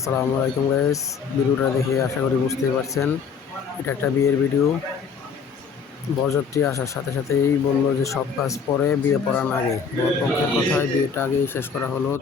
আসসালামু আলাইকুম গাইস, ভিডিওটা দেখে আশা করি বুঝতেই পারছেন এটা একটা বিয়ের ভিডিও। বরযাত্রী আসার সাথে সাথেই বলল যে সব কাজ পরে, বিয়ে পড়ার আগে। বরপক্ষের কথায় বিয়েটা আগেই শেষ করা হলো।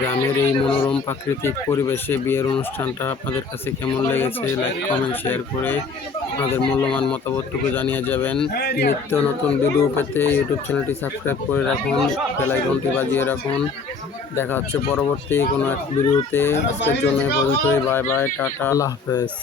গ্রামের এই মনোরম প্রাকৃতিক পরিবেশে বিয়ের অনুষ্ঠানটা আপনাদের কাছে কেমন লেগেছে? লাইক, কমেন্ট, শেয়ার করে আপনাদের মূল্যবান মতামতটুকু জানিয়ে যাবেন। নিত্য নতুন ভিডিও পেতে ইউটিউব চ্যানেলটি সাবস্ক্রাইব করে রাখুন, বেল আইকনটি বাজিয়ে রাখুন। দেখা হচ্ছে পরবর্তী কোনো এক ভিডিওতে। আজকের জন্য এই পর্যন্তই। বাই বাই, টাটা, আল্লাহ হাফেজ।